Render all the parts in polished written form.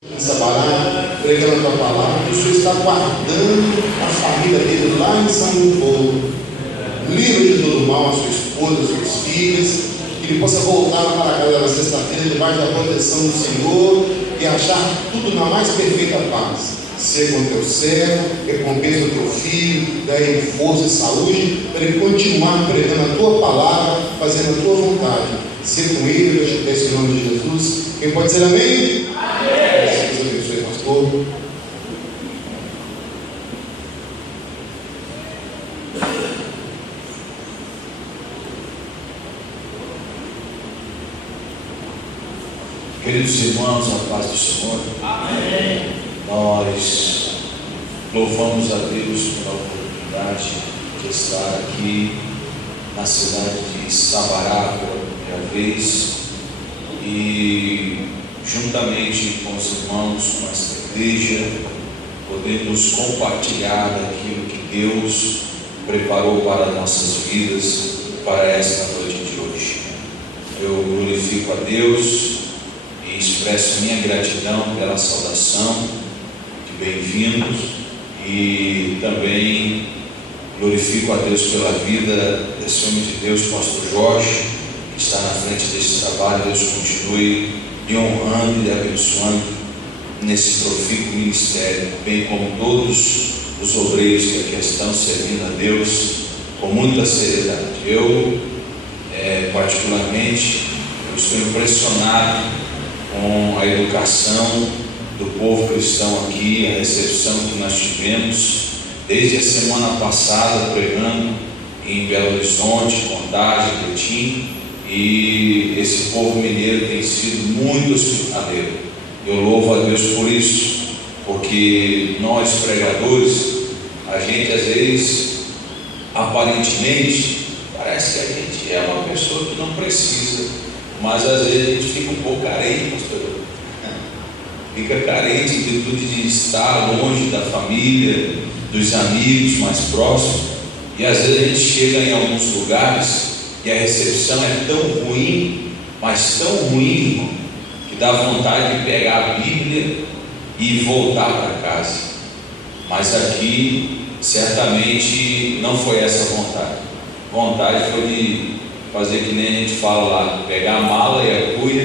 Sabará, pregando a tua palavra, que o Senhor está guardando a família dele lá em São Paulo. Livre de todo mal a sua esposa, as suas filhas, que ele possa voltar para a casa da sexta-feira debaixo da proteção do Senhor e achar tudo na mais perfeita paz. Ser com teu servo, recompensa o teu filho, dá ele força e saúde para ele continuar pregando a tua palavra, fazendo a tua vontade. Ser com ele, eu te peço em nome de Jesus. Quem pode dizer amém? Amém. Deus abençoe, pastor. Queridos irmãos, a paz do Senhor. Amém. Nós louvamos a Deus pela oportunidade de estar aqui na cidade de Sabará pela primeira vez e juntamente com os irmãos, com esta igreja, podemos compartilhar daquilo que Deus preparou para nossas vidas para esta noite de hoje. Eu glorifico a Deus e expresso minha gratidão pela saudação de bem-vindos e também glorifico a Deus pela vida desse homem de Deus, pastor Jorge, que está na frente desse trabalho. Deus continue lhe honrando e lhe abençoando nesse profícuo ministério, bem como todos os obreiros que aqui estão servindo a Deus com muita seriedade. Eu, particularmente, estou impressionado com a educação do povo cristão aqui, a recepção que nós tivemos desde a semana passada, pregando em Belo Horizonte, Contagem, Betim, e esse povo mineiro tem sido muito hospitaleiro. Eu louvo a Deus por isso, porque nós pregadores, a gente às vezes, aparentemente, parece que a gente é uma pessoa que não precisa, mas às vezes a gente fica um pouco carente, pastor. Fica carente em virtude de estar longe da família, dos amigos mais próximos, e às vezes a gente chega em alguns lugares e a recepção é tão ruim, mas tão ruim, irmão, que dá vontade de pegar a Bíblia e voltar para casa. Mas aqui certamente não foi essa vontade. A vontade foi de fazer que nem a gente fala lá, pegar a mala e a cuia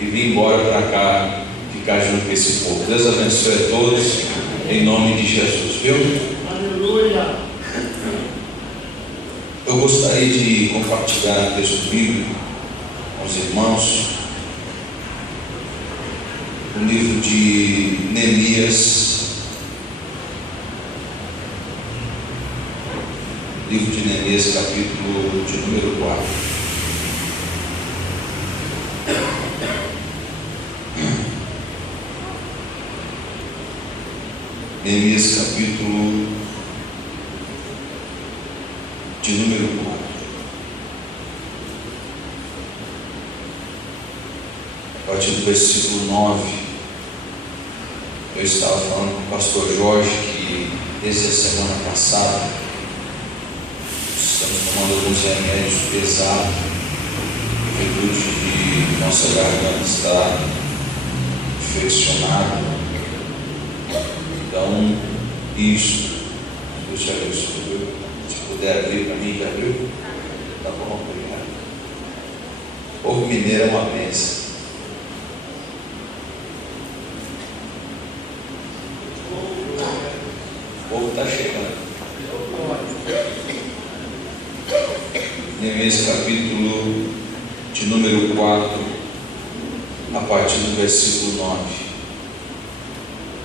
e vir embora para cá, ficar junto com esse povo. Deus abençoe a todos, em nome de Jesus, viu? Aleluia. Eu gostaria de compartilhar o texto bíblico com os irmãos, o livro de Neemias, capítulo de número 4. Neemias, capítulo de número 4. A partir do versículo 9, eu estava falando com o pastor Jorge que desde a semana passada estamos tomando alguns remédios pesados em virtude de nossa garganta estar infeccionada. Então, isso, Deus te abençoe. Se puder abrir para mim, já abriu? Tá bom, obrigado. O povo mineiro é uma bênção. O povo está chegando. Neemias, capítulo de número 4, a partir do versículo 9.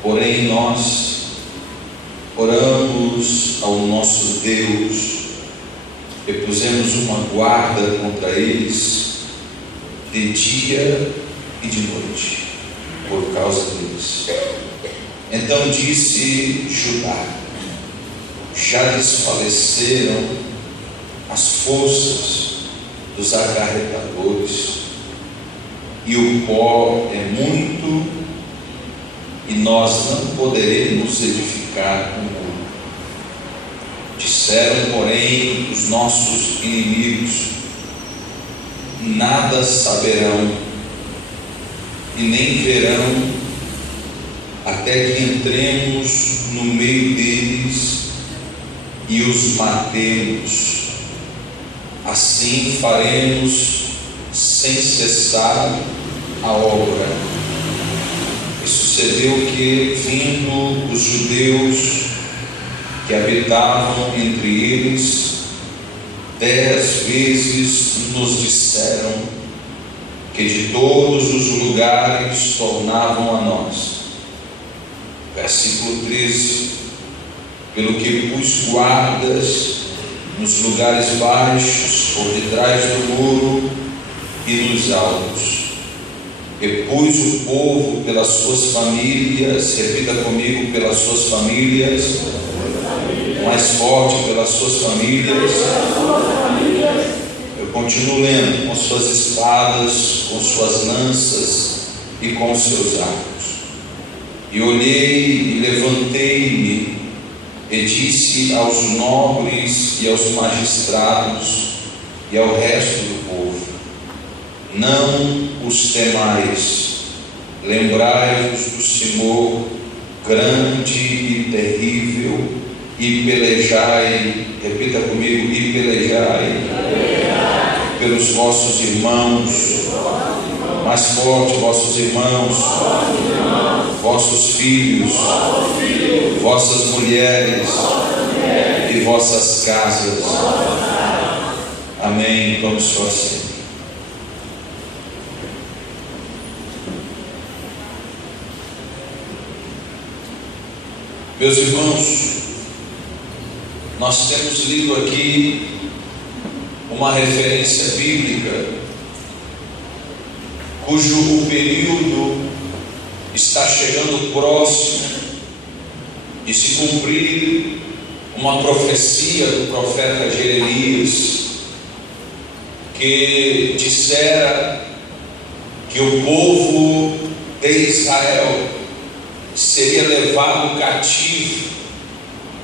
Porém, nós oramos ao nosso Deus e pusemos uma guarda contra eles de dia e de noite, por causa deles. Então disse Judá: já desfaleceram as forças dos acarretadores, e o pó é muito, e nós não poderemos edificar um muro. Disseram, porém, os nossos inimigos: nada saberão, e nem verão até que entremos no meio deles e os matemos. Assim faremos sem cessar a obra. E sucedeu que, vindo os judeus que habitavam entre eles, 10 vezes nos disseram que de todos os lugares tornavam a nós. Versículo 13: pelo que pus guardas nos lugares baixos, por detrás do muro e nos altos, e pus o povo pelas suas famílias. Repita comigo: pelas suas famílias. Mais forte: pelas suas famílias. Eu continuo lendo: com suas espadas, com suas lanças e com seus arcos. E olhei e levantei-me e disse aos nobres e aos magistrados e ao resto do povo: não os temais, lembrai-vos do Senhor grande e terrível, e pelejai. Repita comigo: e pelejai pelos vossos irmãos. Mais forte: vossos irmãos, vossos filhos, vossas mulheres e vossas casas. Amém. Vamos só assim. Meus irmãos, nós temos lido aqui uma referência bíblica cujo o período está chegando próximo de se cumprir uma profecia do profeta Jeremias, que dissera que o povo de Israel seria levado cativo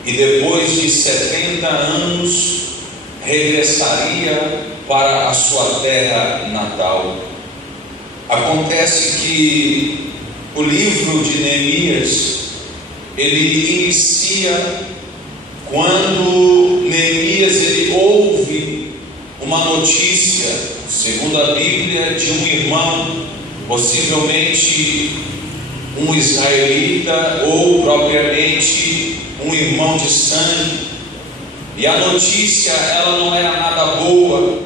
e depois de 70 anos regressaria para a sua terra natal. Acontece que o livro de Neemias, ele inicia quando Neemias ele ouve uma notícia, segundo a Bíblia, de um irmão, possivelmente um israelita ou propriamente um irmão de sangue, e a notícia ela não era nada boa.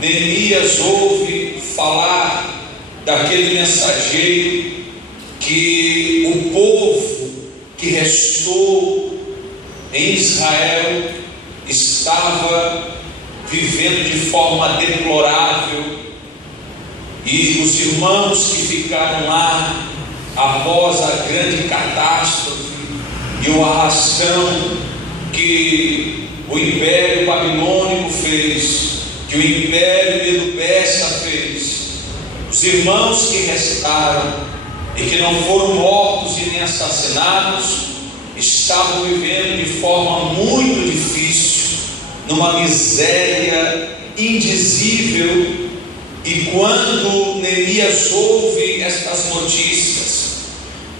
Neemias ouve falar daquele mensageiro que o povo que restou em Israel estava vivendo de forma deplorável, e os irmãos que ficaram lá após a grande catástrofe e o arrastão que o Império Babilônico fez, que o Império Medo-Persa fez, os irmãos que restaram e que não foram mortos e nem assassinados estavam vivendo de forma muito difícil, numa miséria indizível. E quando Neemias ouve estas notícias,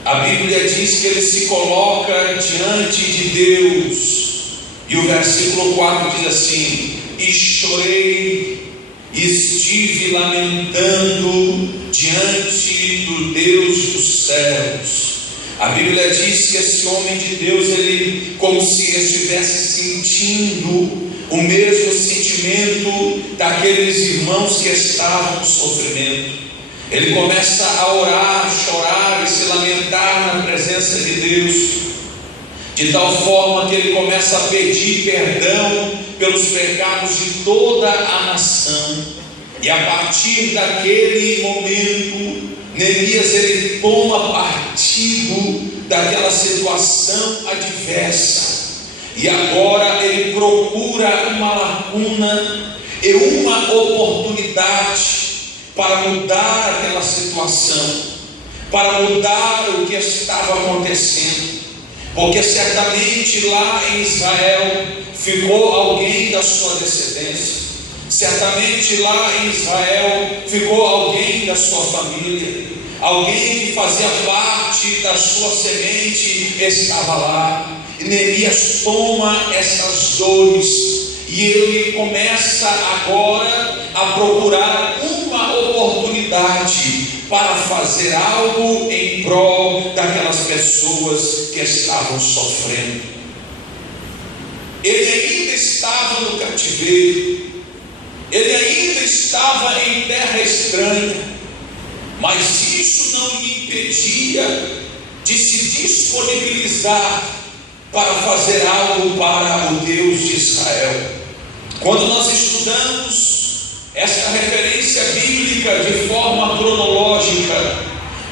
a Bíblia diz que ele se coloca diante de Deus, e o versículo 4 diz assim: e chorei e estive lamentando diante do Deus dos céus. A Bíblia diz que esse homem de Deus, ele como se estivesse sentindo o mesmo sentimento daqueles irmãos que estavam no sofrimento. Ele começa a orar, chorar e se lamentar na presença de Deus, de tal forma que ele começa a pedir perdão pelos pecados de toda a nação. E a partir daquele momento, Neemias ele toma partido daquela situação adversa, e agora ele procura uma lacuna e uma oportunidade para mudar aquela situação, para mudar o que estava acontecendo, porque certamente lá em Israel ficou alguém da sua descendência, certamente lá em Israel ficou alguém da sua família, alguém que fazia parte da sua semente estava lá. E Neemias toma essas dores e ele começa agora a procurar uma oportunidade para fazer algo em prol daquelas pessoas que estavam sofrendo. Ele ainda estava no cativeiro, ele ainda estava em terra estranha, mas isso não lhe impedia de se disponibilizar para fazer algo para o Deus de Israel. Quando nós estudamos esta referência bíblica de forma cronológica,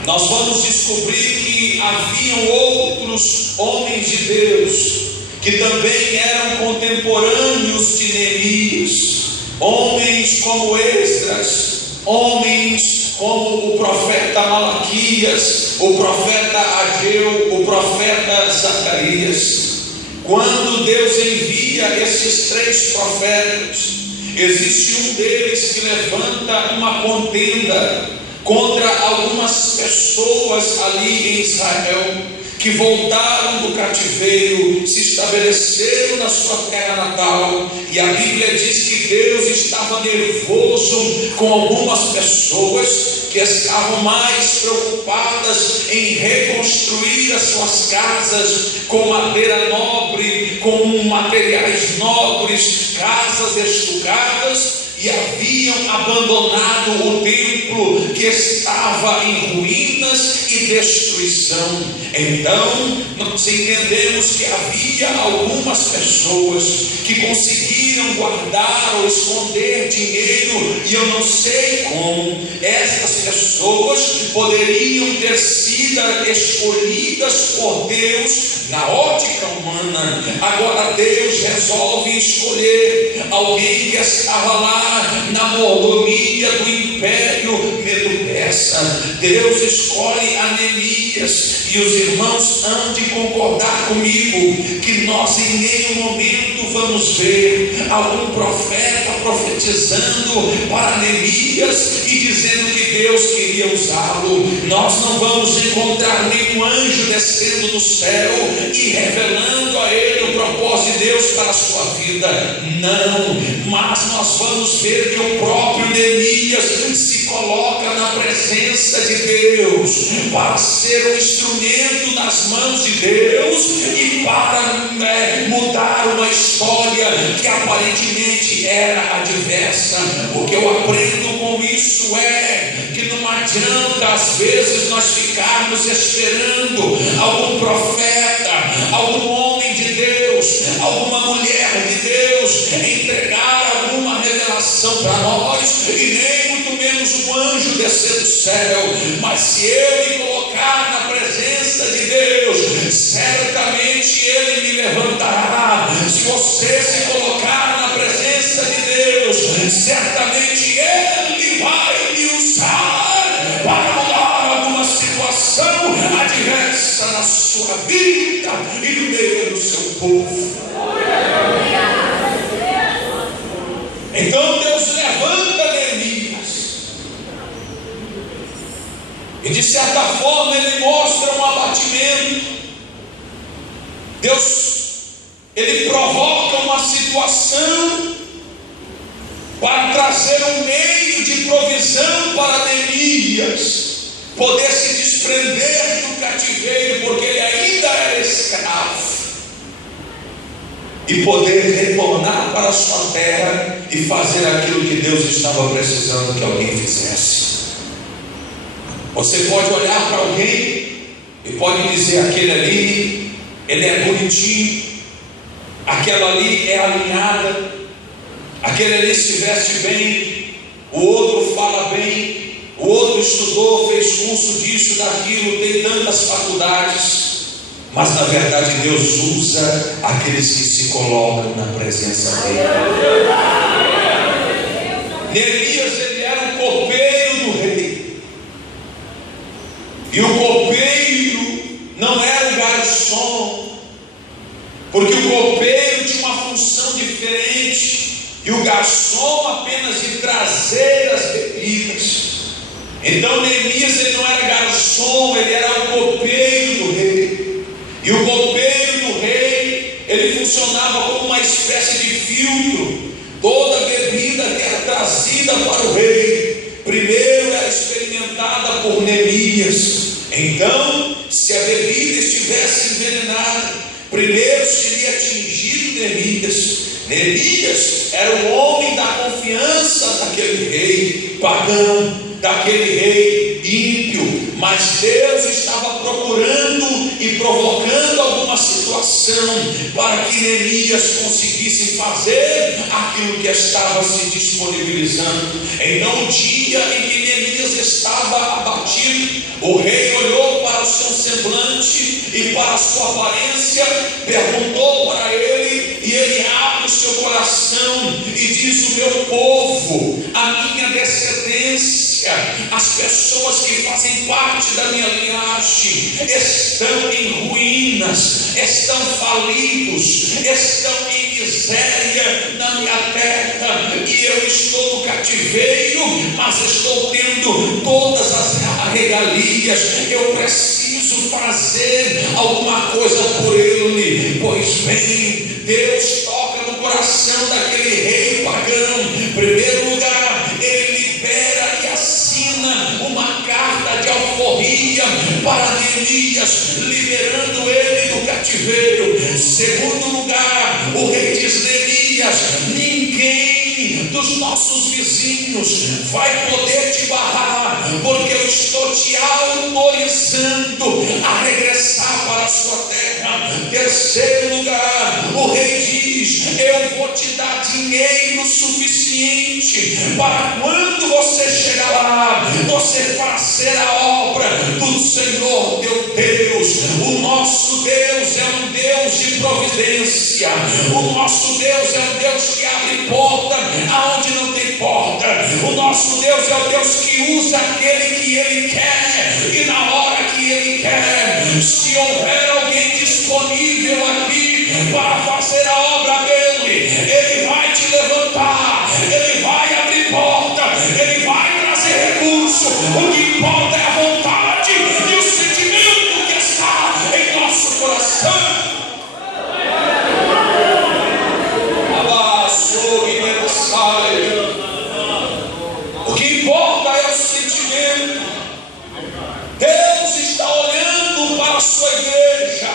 nós vamos descobrir que haviam outros homens de Deus que também eram contemporâneos de Neemias, homens como Esdras, homens como o profeta Malaquias, o profeta Ageu, o profeta Zacarias. Quando Deus envia esses 3 profetas, existe um deles que levanta uma contenda contra algumas pessoas ali em Israel, que voltaram do cativeiro, se estabeleceram na sua terra natal, e a Bíblia diz que Deus estava nervoso com algumas pessoas que estavam mais preocupadas em reconstruir as suas casas com madeira nobre, com materiais nobres, casas estucadas, e haviam abandonado o templo que estava em ruínas e destruição. Então nós entendemos que havia algumas pessoas que conseguiram guardar ou esconder dinheiro, e eu não sei como. Essas pessoas poderiam ter sido escolhidas por Deus na ótica humana. Agora Deus resolve escolher alguém que estava lá na mordomia do império Medo-Persa. Deus escolhe a Neemias, e os irmãos hão de concordar comigo que nós em nenhum momento vamos ver algum profeta profetizando para Neemias e dizendo que Deus queria usá-lo. Nós não vamos encontrar nenhum anjo descendo do céu e revelando a ele o propósito de Deus para a sua vida. Não, mas nós vamos ver que o próprio Neemias se coloca na presença de Deus para ser um instrumento nas mãos de Deus e para mudar uma história que aparentemente era adversa. O que eu aprendo com isso é que não adianta às vezes nós ficarmos esperando algum profeta, algum homem de Deus, alguma mulher de Deus entregar alguma revelação para nós, e nem muito menos um anjo descer do céu. Mas se eu me colocar na presença de Deus, certamente Ele me levantará. Se você se colocar na presença de Deus, certamente Ele vai me usar para mudar alguma situação adversa na sua vida e no meio do seu povo. Então Deus levanta Neemias, e de certa forma Ele mostra um abatimento. Deus, Ele provoca uma situação para trazer um meio de provisão para Neemias poder se desprender do cativeiro, porque ele ainda era escravo, e poder retornar para a sua terra e fazer aquilo que Deus estava precisando que alguém fizesse. Você pode olhar para alguém e pode dizer: aquele ali, ele é bonitinho, aquela ali é alinhada, aquele ali se veste bem, o outro fala bem, o outro estudou, fez curso disso, daquilo, tem tantas faculdades. Mas na verdade Deus usa aqueles que se colocam na presença dele. Neemias, ele era um copeiro do rei, e o copeiro não era o garçom, porque o copeiro tinha uma função diferente, e o garçom apenas de trazer as bebidas. Então Neemias, ele não era garçom, ele era o copeiro do rei. E o copeiro do rei, ele funcionava como uma espécie de filtro. Toda bebida que era trazida para o rei, primeiro era experimentada por Neemias. Então, se a bebida estivesse envenenada, primeiro seria atingido Neemias. Neemias era o homem da confiança daquele rei pagão, daquele rei ímpio. Mas Deus estava procurando e provocando alguma situação para que Neemias conseguisse fazer aquilo que estava se disponibilizando. Então, o dia em que Neemias estava abatido, o rei olhou para o seu semblante e para a sua aparência, perguntou para ele, e ele abre o seu coração e diz: o meu povo, a minha descendência, as pessoas que fazem parte da minha linhagem, estão em ruínas, estão falidos, estão em miséria na minha terra, e eu estou no cativeiro, mas estou tendo todas as regalias. Eu preciso fazer alguma coisa por ele. Pois bem, Deus toca no coração daquele rei pagão. Em primeiro lugar, ele libera e assina uma carta de alforria para Neemias, liberando ele do cativeiro. Em segundo lugar, o rei diz: Neemias, ninguém dos nossos vizinhos vai poder te barrar, porque eu estou te autorizando a regressar para a sua terra. Em terceiro lugar, o rei diz: eu vou te dar dinheiro suficiente para quando você chegar lá, você fazer a obra do Senhor teu Deus. O nosso Deus é um Deus de providência. O nosso Deus é um Deus que abre porta aonde não tem porta. O nosso Deus é o Deus que usa aquele que Ele quer e na hora que Ele quer. Se houver alguém disponível aqui para fazer a obra dele, Ele vai te levantar, Ele vai abrir porta, Ele vai trazer recurso. O que importa é a vontade e o sentimento que está em nosso coração. O que importa é o sentimento. Deus está olhando para a sua igreja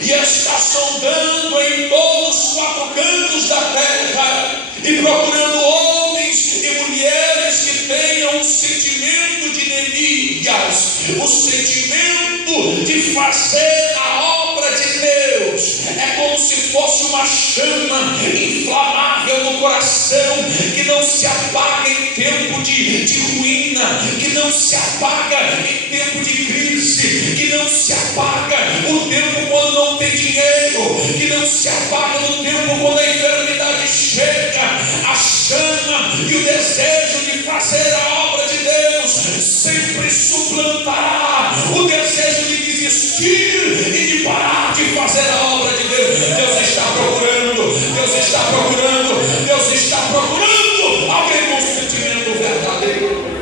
e está sondando em todos os quatro cantos da terra e procurando homens e mulheres que tenham um sentimento de Neemias, o sentimento de fazer a obra de Deus. É como se fosse uma chama inflamável no coração, que não se apaga em tempo de ruína, que não se apaga em tempo de crise, que não se apaga o tempo quando não tem dinheiro, que não se apaga no tempo quando a enfermidade chega. A chama e o desejo de fazer a obra de Deus sempre suplantará o desejo de desistir e de parar de fazer a obra de Deus. Deus está procurando, Deus está procurando, Deus está procurando alguém com sentimento verdadeiro.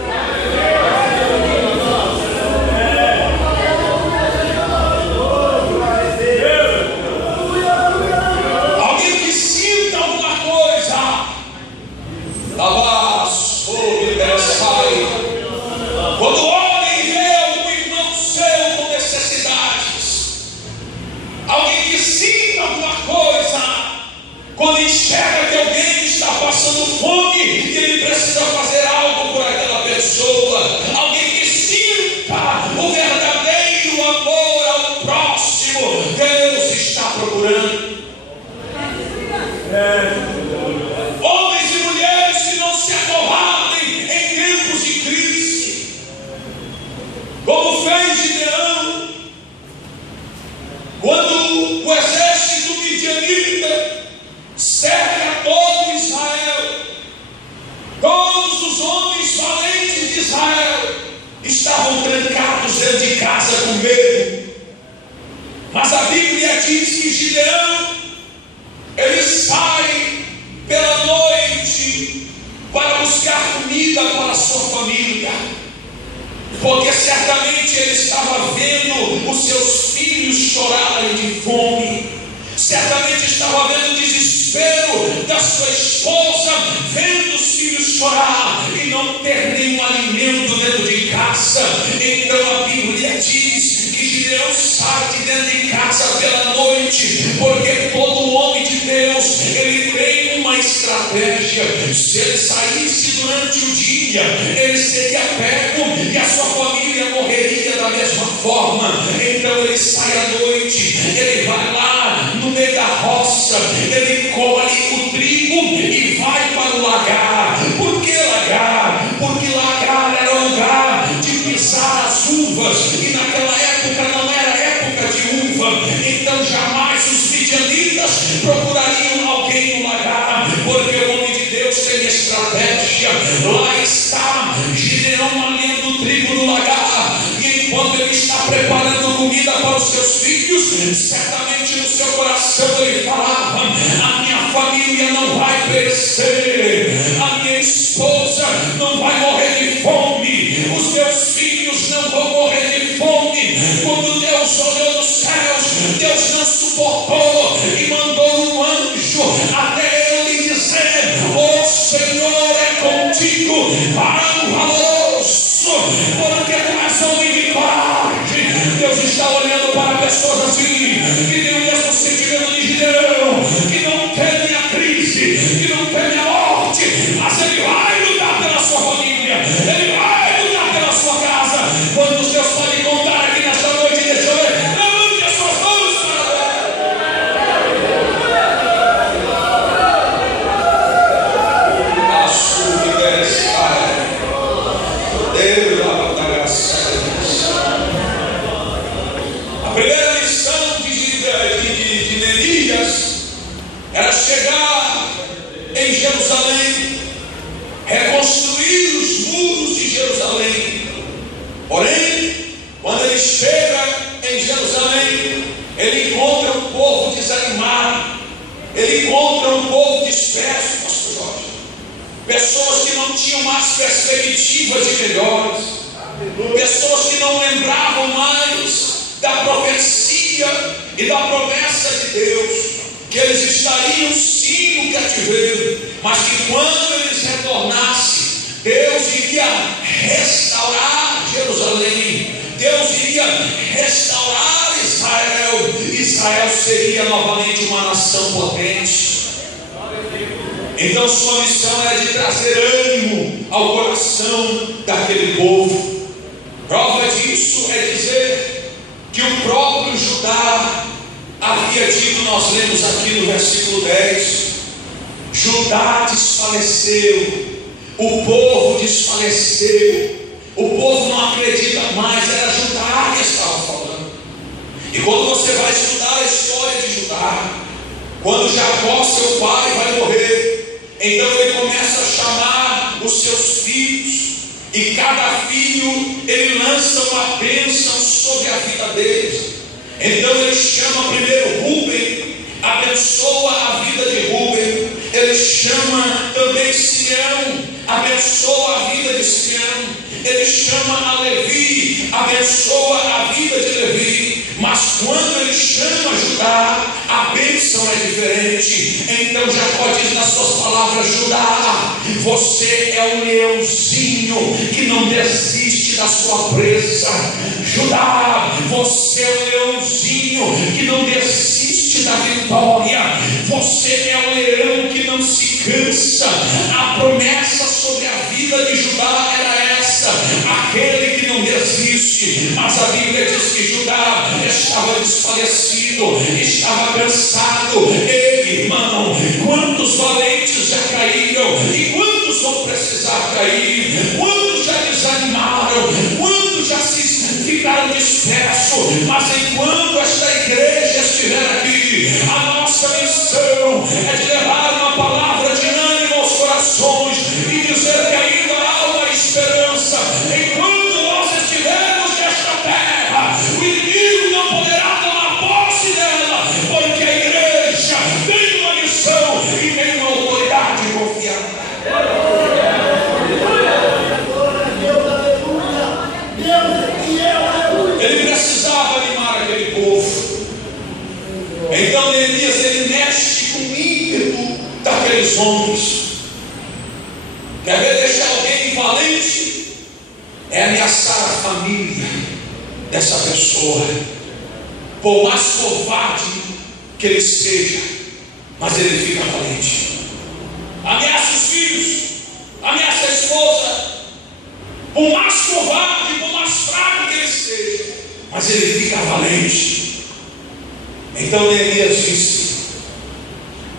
Alguém que sinta alguma coisa. Quando o homem vê algum irmão seu com necessidades, alguém que sinta alguma coisa, quando enxerga que alguém está passando fome e ele precisa fazer algo por aquela pessoa, alguém que sinta o verdadeiro amor ao próximo, Deus está procurando. Homens e mulheres que não se acovardem em tempos de crise, como fez Gideão, quando o exército midianita cerca todo Israel. Todos os homens valentes de Israel estavam trancados dentro de casa com medo. Mas a Bíblia diz que Gideão, ele sai pela noite para buscar comida para a sua família. porque certamente ele estava vendo os seus filhos chorarem de fome, certamente estava vendo o desespero da sua esposa, vendo os filhos chorar e não ter nenhum alimento dentro de casa. Então a Bíblia diz que Gideão sai de dentro de casa pela noite, porque todo homem de Deus, ele tem uma estratégia. Se ele saísse durante o dia, ele seria pego e a sua família morreria da mesma forma. Então ele sai à noite, ele vai lá no meio da roça, ele colhe o trigo e vai para o lagar. Por que lagar? Porque lagar era o lugar de pisar as uvas, e naquela época não era época de uva, então jamais os midianitas procurariam alguém no lagar, porque o homem de Deus tem estratégia. Lá está Gideão malhando o trigo no lagar, e enquanto ele está preparando comida para os seus filhos, certamente no seu coração ele falava: a minha família não vai perecer, a minha esposa não vai morrer de fome, os meus filhos não vão morrer de fome. Quando Deus olhou dos céus, Deus não suportou e mandou um anjo até ele dizer: o Senhor é contigo, varão valoroso, porque tu és homem de coragem. Deus está olhando para pessoas assim, que têm o mesmo sentimento de Gideão, que não temem a crise, que não temem a morte, mas ele vai lutar pela sua família, ele vai lutar pela sua casa. Quantos Deus pode contar aqui nesta noite? Deixa eu ver, levante as suas mãos para a sua descarga. Deus da graça. A primeira lição de Neemias era chegar em Jerusalém, reconstruir os muros de Jerusalém. Porém, quando ele chega em Jerusalém, ele encontra um povo desanimado, ele encontra um povo disperso, pastor Jorge, pessoas que não tinham mais perspectivas de melhores, pessoas que não lembravam mais da profecia e da promessa de Deus, que eles estariam sim no cativeiro, mas que quando eles retornassem, Deus iria restaurar Jerusalém, Deus iria restaurar Israel, Israel seria novamente uma nação potente. Então sua missão era de trazer ânimo ao coração daquele povo. Prova disso é dizer que o próprio Judá havia dito, nós lemos aqui no versículo 10, Judá desfaleceu, o povo desfaleceu, o povo não acredita mais. Era Judá que estava falando. E quando você vai estudar a história de Judá, quando Jacó, seu pai, vai morrer, então ele começa a chamar os seus filhos, e cada filho ele lança uma bênção sobre a vida deles. Então ele chama primeiro Rúben, abençoa a vida de Rúben. Ele chama também Simeão, abençoa a vida de Simeão. Ele chama a Levi, abençoa a vida de Levi. Mas quando ele chama Judá, a bênção é diferente. Então Jacó diz nas suas palavras: Judá, você é o leãozinho que não desiste da sua presa. Judá, você é o leãozinho que não desiste da vitória. Você é o leão que não se cansa. A promessa sobre a vida de Judá era essa: aquele que não desiste. Mas a Bíblia diz que Judá estava desfalecido, estava cansado. Ei, irmão, quantos valentes já caíram e quantos vão precisar cair? Quantos já desanimaram? Quantos já ficaram dispersos? Mas enquanto esta igreja estiver aqui, a nossa missão é de levar uma palavra de ânimo aos corações e dizer que ainda há uma esperança. Enquanto nós estivermos nesta terra, o inimigo não poderá tomar posse dela, porque a igreja tem uma missão e tem uma autoridade confiada. homens. Quer ver deixar alguém valente? É ameaçar a família dessa pessoa, por mais covarde que ele seja, mas ele fica valente. Ameaça os filhos, ameaça a esposa, por mais covarde, por mais fraco que ele seja, mas ele fica valente. Então Neemias disse: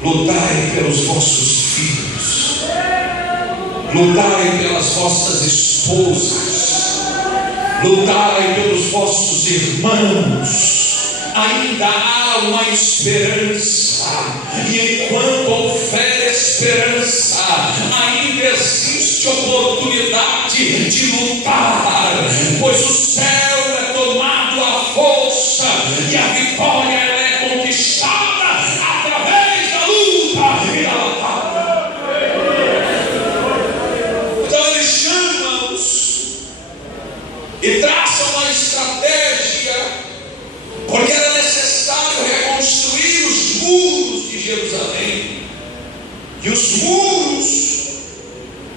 lutai pelos vossos filhos, lutai pelas vossas esposas, lutai pelos vossos irmãos. Ainda há uma esperança, e enquanto houver esperança, ainda existe oportunidade de lutar, pois o céu é tomado à força e a vitória ela é conquistada através da luta e da batalha. Então ele chama-os e traça uma estratégia, porque era necessário reconstruir os muros de Jerusalém. E os muros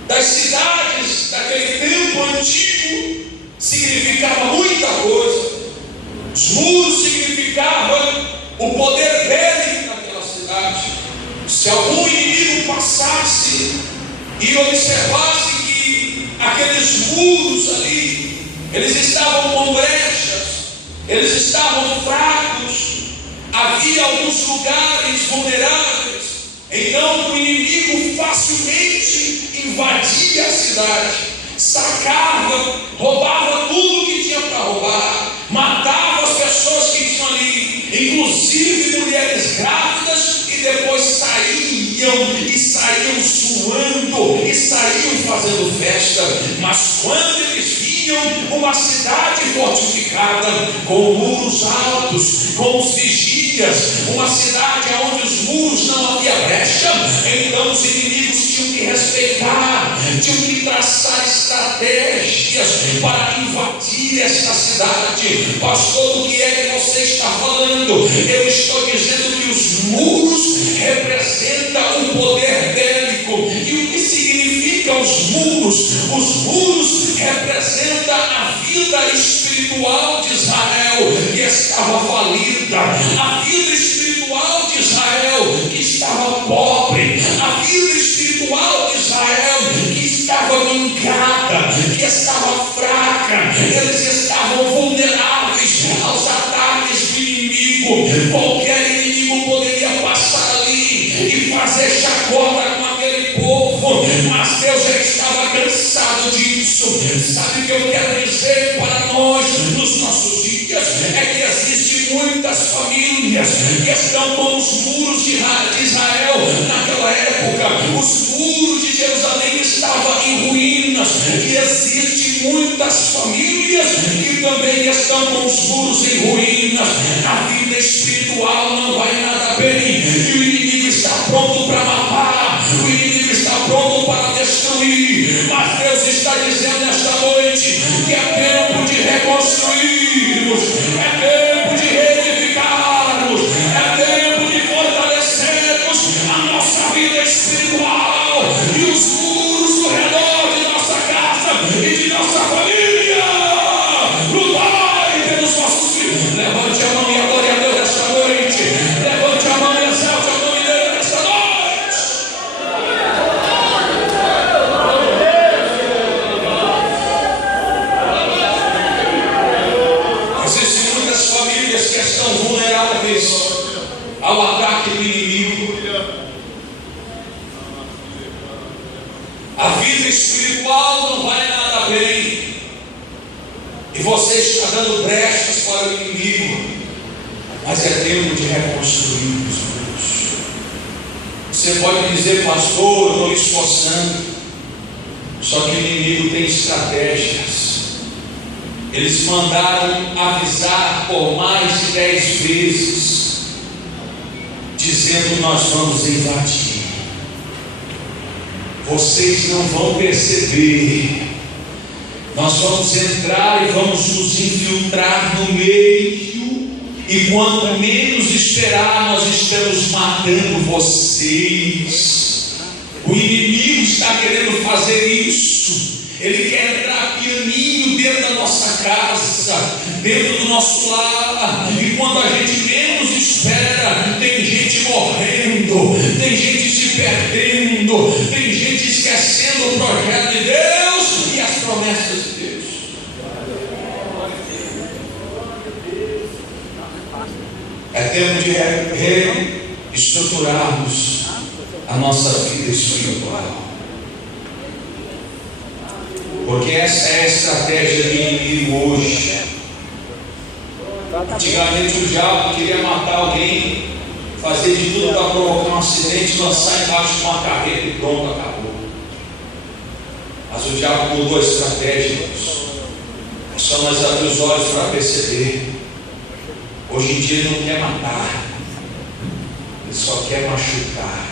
das cidades daquele tempo antigo significavam muita coisa. Os muros significavam o poder bélico naquela cidade. Se algum inimigo passasse e observasse que aqueles muros ali, eles estavam com brechas, eles estavam fracos, havia alguns lugares vulneráveis, então o inimigo facilmente invadia a cidade, sacava, roubava tudo que tinha para roubar, matava as pessoas que tinham ali, inclusive mulheres grávidas, e depois saíam suando, e saíam fazendo festa. Mas quando eles viam uma cidade fortificada, com muros altos, com os vigias, uma cidade onde os muros não havia brecha, então os inimigos tinham que respeitar, tinham que traçar estratégias para invadir esta cidade. Pastor, do que é que você está falando? Eu estou dizendo que os muros representam o poder bélico. E o que significa os muros? Os muros representam a vida espiritual de Israel, que estava falida, a vida espiritual de Israel, que estava pobre, a vida espiritual de Israel, que estava mincada, que estava fraca. Eles estavam vulneráveis aos ataques do inimigo. Qualquer inimigo poderia passar ali e fazer chacota com aquele povo, mas Deus já estava cansado disso. Sabe o que eu quero dizer para nós nos nossos dias? É que existem muitas famílias que estão com os muros de Israel naquela época. Os muros de Jerusalém estavam em ruínas, e existem muitas famílias que também estão com os muros em ruínas. A vida espiritual não vai nada bem, e o inimigo está pronto para matar, o inimigo está pronto para destruir. Mas Deus está dizendo nesta noite que é tempo de reconstruirmos, é tempo de reedificarmos, é tempo de fortalecermos a nossa vida espiritual e os muros ao redor de nossa casa e de nossa família. Lutai pelos vossos filhos. Levante a mão e adore a Deus nesta noite. Levante a mão e exalte o nome dele nesta noite. Existem muitas famílias que estão vulneráveis ao ataque do inimigo. A vida espiritual não vai nada bem, e você está dando brechas para o inimigo. Mas é tempo de reconstruir os muros. Você pode dizer: pastor, eu estou me esforçando. Só que o inimigo tem estratégias. Eles mandaram avisar por mais de 10 vezes, dizendo: nós vamos invadir. Vocês não vão perceber. Nós vamos entrar e vamos nos infiltrar no meio, e quanto menos esperar, nós estamos matando vocês. Ele quer entrar pianinho dentro da nossa casa, dentro do nosso lar, e quando a gente menos espera, tem gente morrendo, tem gente se perdendo, tem gente esquecendo o projeto de Deus e as promessas de Deus. É tempo de reestruturarmos a nossa vida espiritual, porque essa é a estratégia do inimigo hoje. Antigamente o diabo queria matar alguém, fazer de tudo para provocar um acidente, lançar embaixo de uma carreta e pronto, acabou. Mas o diabo mudou a estratégia. É só nós abrir os olhos para perceber. Hoje em dia ele não quer matar, ele só quer machucar,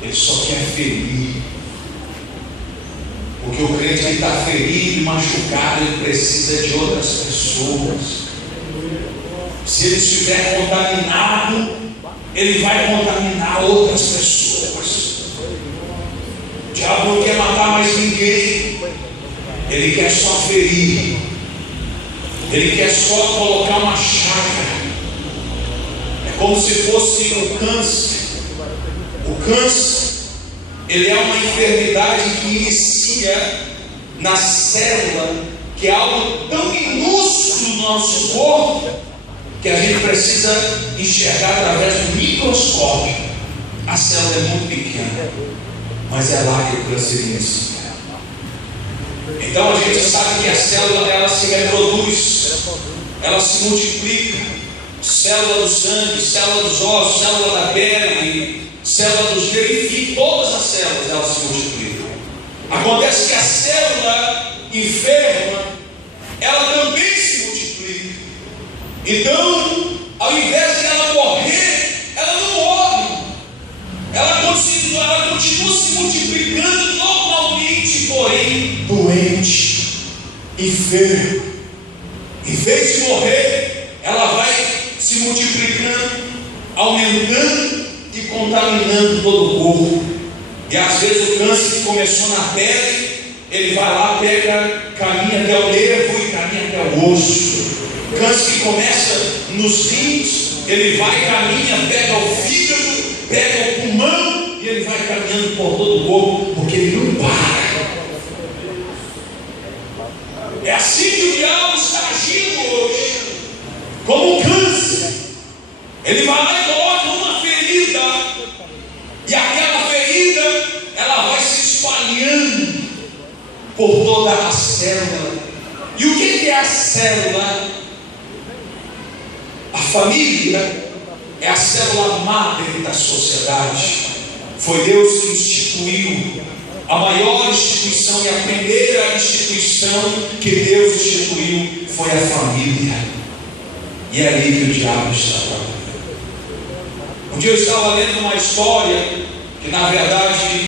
ele só quer ferir. Porque o crente que está ferido e machucado, ele precisa de outras pessoas. Se ele estiver contaminado, ele vai contaminar outras pessoas. O diabo não quer matar mais ninguém, ele quer só ferir, ele quer só colocar uma chaga. É como se fosse o câncer. O câncer, ele é uma enfermidade que inicia na célula, que é algo tão minúsculo no nosso corpo, que a gente precisa enxergar através do microscópio. A célula é muito pequena, mas é lá que o câncer inicia. Então a gente sabe que a célula, ela se reproduz, ela se multiplica. Célula do sangue, célula dos ossos, célula da pele, célula dos dedos, enfim, todas as células elas se multiplicam. Acontece que a célula enferma, ela também se multiplica. Então, ao invés de ela morrer, ela não morre. Ela continua se multiplicando normalmente, porém doente, enferma. Em vez de morrer, ela vai se multiplicando, aumentando e contaminando todo o corpo. E às vezes o câncer que começou na pele, ele vai lá, caminha até o nervo e caminha até o osso. O câncer que começa nos rins, ele vai, caminha, pega o fígado, pega o pulmão e ele vai caminhando por todo o corpo, porque ele não para. É assim que o diabo está agindo hoje, como um câncer. Ele vai lá e coloca uma ferida, e aquela ferida, ela vai se espalhando por toda a célula. E o que é a célula? A família é a célula madre da sociedade. Foi Deus que instituiu. A maior instituição e a primeira instituição que Deus instituiu foi a família. E é ali que o diabo está trabalhando. Um dia eu estava lendo uma história que, na verdade,